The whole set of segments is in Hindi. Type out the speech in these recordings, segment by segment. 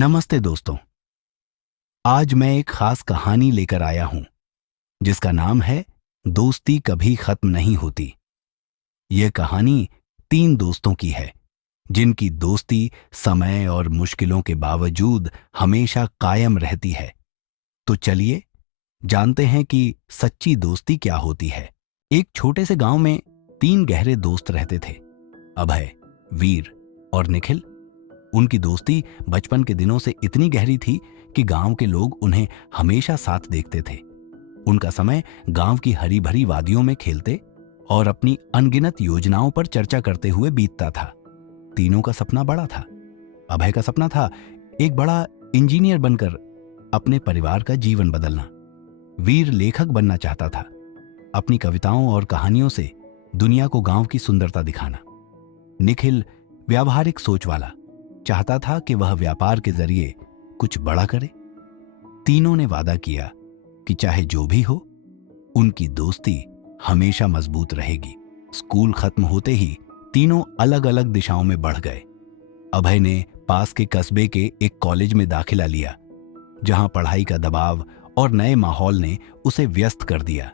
नमस्ते दोस्तों। आज मैं एक खास कहानी लेकर आया हूं जिसका नाम है दोस्ती कभी खत्म नहीं होती। यह कहानी तीन दोस्तों की है जिनकी दोस्ती समय और मुश्किलों के बावजूद हमेशा कायम रहती है। तो चलिए जानते हैं कि सच्ची दोस्ती क्या होती है। एक छोटे से गांव में तीन गहरे दोस्त रहते थे, अभय, वीर और निखिल। उनकी दोस्ती बचपन के दिनों से इतनी गहरी थी कि गांव के लोग उन्हें हमेशा साथ देखते थे। उनका समय गांव की हरी भरी वादियों में खेलते और अपनी अनगिनत योजनाओं पर चर्चा करते हुए बीतता था। तीनों का सपना बड़ा था। अभय का सपना था एक बड़ा इंजीनियर बनकर अपने परिवार का जीवन बदलना। वीर लेखक बनना चाहता था, अपनी कविताओं और कहानियों से दुनिया को गांव की सुंदरता दिखाना। निखिल व्यावहारिक सोच वाला, चाहता था कि वह व्यापार के जरिए कुछ बड़ा करे। तीनों ने वादा किया कि चाहे जो भी हो, उनकी दोस्ती हमेशा मजबूत रहेगी। स्कूल खत्म होते ही तीनों अलग अलग दिशाओं में बढ़ गए। अभय ने पास के कस्बे के एक कॉलेज में दाखिला लिया, जहां पढ़ाई का दबाव और नए माहौल ने उसे व्यस्त कर दिया।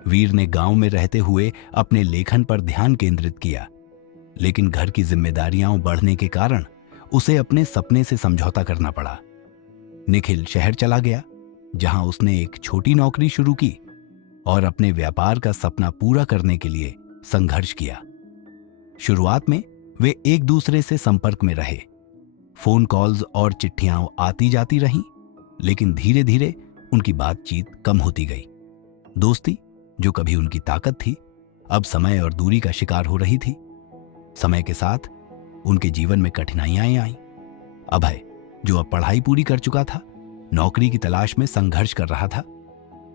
वीर ने गांव में रहते हुए अपने लेखन पर ध्यान केंद्रित किया, लेकिन घर की जिम्मेदारियां बढ़ने के कारण उसे अपने सपने से समझौता करना पड़ा। निखिल शहर चला गया, जहां उसने एक छोटी नौकरी शुरू की और अपने व्यापार का सपना पूरा करने के लिए संघर्ष किया। शुरुआत में वे एक दूसरे से संपर्क में रहे। फोन कॉल्स और चिट्ठियां आती जाती रहीं, लेकिन धीरे धीरे उनकी बातचीत कम होती गई। दोस्ती, जो कभी उनकी ताकत थी, अब समय और दूरी का शिकार हो रही थी। समय के साथ उनके जीवन में कठिनाइयां आईं। अभय, जो अब पढ़ाई पूरी कर चुका था, नौकरी की तलाश में संघर्ष कर रहा था।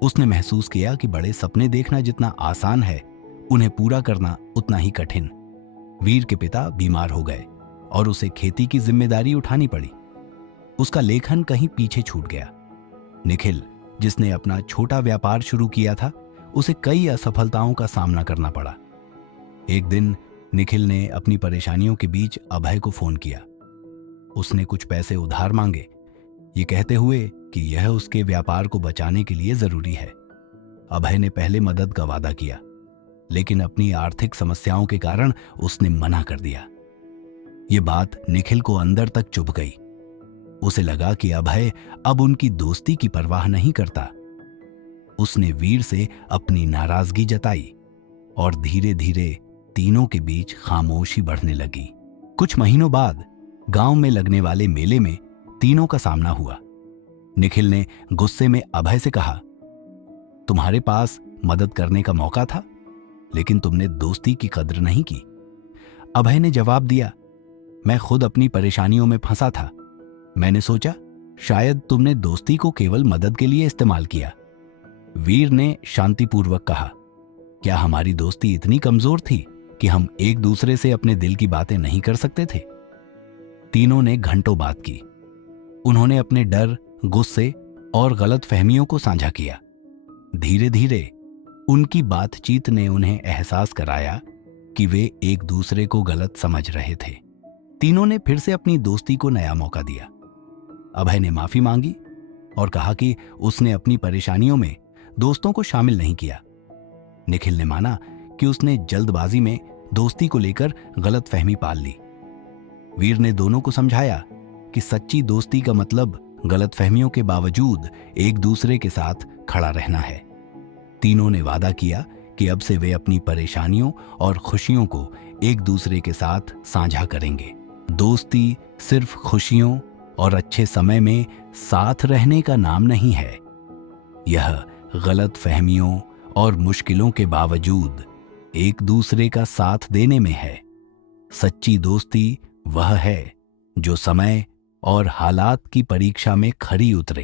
उसने महसूस किया कि बड़े सपने देखना जितना आसान है, उन्हें पूरा करना उतना ही कठिन। वीर के पिता बीमार हो गए और उसे खेती की जिम्मेदारी उठानी पड़ी। उसका लेखन कहीं पीछे छूट गया। निखिल, जिसने अपना छोटा व्यापार शुरू किया था, उसे कई असफलताओं का सामना करना पड़ा। एक दिन निखिल ने अपनी परेशानियों के बीच अभय को फोन किया। उसने कुछ पैसे उधार मांगे, ये कहते हुए कि यह उसके व्यापार को बचाने के लिए जरूरी है। अभय ने पहले मदद का वादा किया, लेकिन अपनी आर्थिक समस्याओं के कारण उसने मना कर दिया। ये बात निखिल को अंदर तक चुभ गई। उसे लगा कि अभय अब उनकी दोस्ती की परवाह नहीं करता। उसने वीर से अपनी नाराजगी जताई और धीरे धीरे तीनों के बीच खामोशी बढ़ने लगी। कुछ महीनों बाद गांव में लगने वाले मेले में तीनों का सामना हुआ। निखिल ने गुस्से में अभय से कहा, तुम्हारे पास मदद करने का मौका था, लेकिन तुमने दोस्ती की कद्र नहीं की। अभय ने जवाब दिया, मैं खुद अपनी परेशानियों में फंसा था। मैंने सोचा शायद तुमने दोस्ती को केवल मदद के लिए इस्तेमाल किया। वीर ने शांतिपूर्वक कहा, क्या हमारी दोस्ती इतनी कमजोर थी कि हम एक दूसरे से अपने दिल की बातें नहीं कर सकते थे? तीनों ने घंटों बात की। उन्होंने अपने डर, गुस्से और गलत फहमियों को साझा किया। धीरे धीरे उनकी बातचीत ने उन्हें एहसास कराया कि वे एक दूसरे को गलत समझ रहे थे। तीनों ने फिर से अपनी दोस्ती को नया मौका दिया। अभय ने माफी मांगी और कहा कि उसने अपनी परेशानियों में दोस्तों को शामिल नहीं किया। निखिल ने माना कि उसने जल्दबाजी में दोस्ती को लेकर गलतफहमी पाल ली। वीर ने दोनों को समझाया कि सच्ची दोस्ती का मतलब गलतफहमियों के बावजूद एक दूसरे के साथ खड़ा रहना है। तीनों ने वादा किया कि अब से वे अपनी परेशानियों और खुशियों को एक दूसरे के साथ साझा करेंगे। दोस्ती सिर्फ खुशियों और अच्छे समय में साथ रहने का नाम नहीं है। यह गलतफहमियों और मुश्किलों के बावजूद एक दूसरे का साथ देने में है। सच्ची दोस्ती वह है जो समय और हालात की परीक्षा में खरी उतरे।